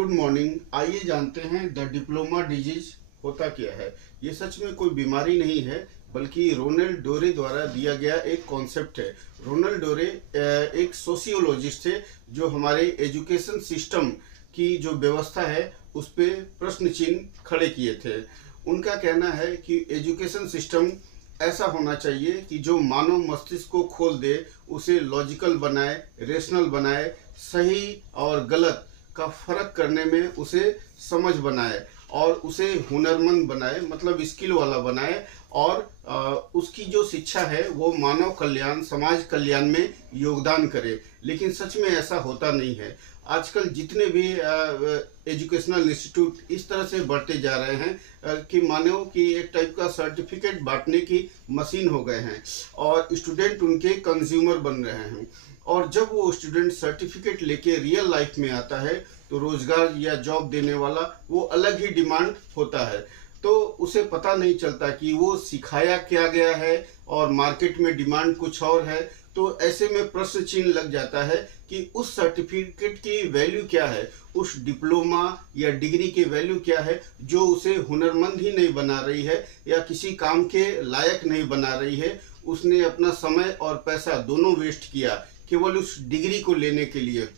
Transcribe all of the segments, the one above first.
Good morning. आइए जानते हैं द डिप्लोमा डिजीज होता क्या है। ये सच में कोई बीमारी नहीं है, बल्कि रोनाल्ड डोरे द्वारा दिया गया एक कॉन्सेप्ट है। रोनाल्ड डोरे एक सोशियोलॉजिस्ट थे जो हमारे एजुकेशन सिस्टम की जो व्यवस्था है उस पर प्रश्न चिन्ह खड़े किए थे। उनका कहना है कि एजुकेशन सिस्टम ऐसा होना चाहिए कि जो मानव मस्तिष्क को खोल दे, उसे लॉजिकल बनाए, रेशनल बनाए, सही और गलत का फर्क करने में उसे समझ बनाए और उसे हुनरमंद बनाए, मतलब स्किल वाला बनाए। और उसकी जो शिक्षा है वो मानव कल्याण, समाज कल्याण में योगदान करे। लेकिन सच में ऐसा होता नहीं है। आजकल जितने भी एजुकेशनल इंस्टीट्यूट इस तरह से बढ़ते जा रहे हैं कि मानो कि एक टाइप का सर्टिफिकेट बांटने की मशीन हो गए हैं और स्टूडेंट उनके कंज्यूमर बन रहे हैं। और जब वो स्टूडेंट सर्टिफिकेट लेके रियल लाइफ में आता है तो रोजगार या जॉब देने वाला वो अलग ही डिमांड होता है। तो उसे पता नहीं चलता कि वो सिखाया क्या गया है और मार्केट में डिमांड कुछ और है। तो ऐसे में प्रश्न चिन्ह लग जाता है कि उस सर्टिफिकेट की वैल्यू क्या है, उस डिप्लोमा या डिग्री की वैल्यू क्या है जो उसे हुनरमंद ही नहीं बना रही है या किसी काम के लायक नहीं बना रही है। उसने अपना समय और पैसा दोनों वेस्ट किया केवल उस डिग्री को लेने के लिए।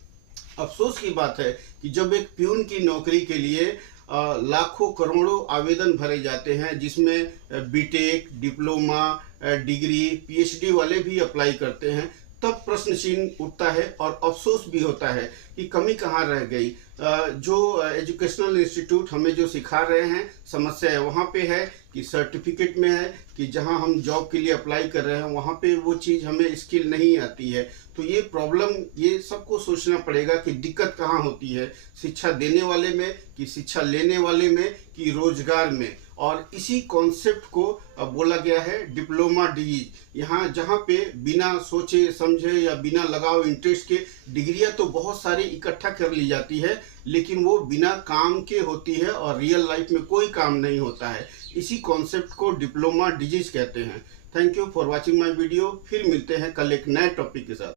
अफसोस की बात है कि जब एक प्यून की नौकरी के लिए लाखों करोड़ों आवेदन भरे जाते हैं, जिसमें बीटेक, डिप्लोमा, डिग्री, पीएचडी वाले भी अप्लाई करते हैं, तब प्रश्न चिन्ह उठता है और अफसोस भी होता है कि कमी कहाँ रह गई। जो एजुकेशनल इंस्टीट्यूट हमें जो सिखा रहे हैं, समस्या है वहाँ पे है कि सर्टिफिकेट में है कि जहाँ हम जॉब के लिए अप्लाई कर रहे हैं वहाँ पे वो चीज़ हमें स्किल नहीं आती है। तो ये प्रॉब्लम, ये सबको सोचना पड़ेगा कि दिक्कत कहाँ होती है, शिक्षा देने वाले में कि शिक्षा लेने वाले में कि रोजगार में। और इसी कॉन्सेप्ट को बोला गया है डिप्लोमा डिजीज। यहाँ जहाँ पे बिना सोचे समझे या बिना लगाव इंटरेस्ट के डिग्रियां तो बहुत सारी इकट्ठा कर ली जाती है, लेकिन वो बिना काम के होती है और रियल लाइफ में कोई काम नहीं होता है। इसी कॉन्सेप्ट को डिप्लोमा डिजीज कहते हैं। Thank you for watching my video. फिर मिलते हैं कल एक नए टॉपिक के साथ।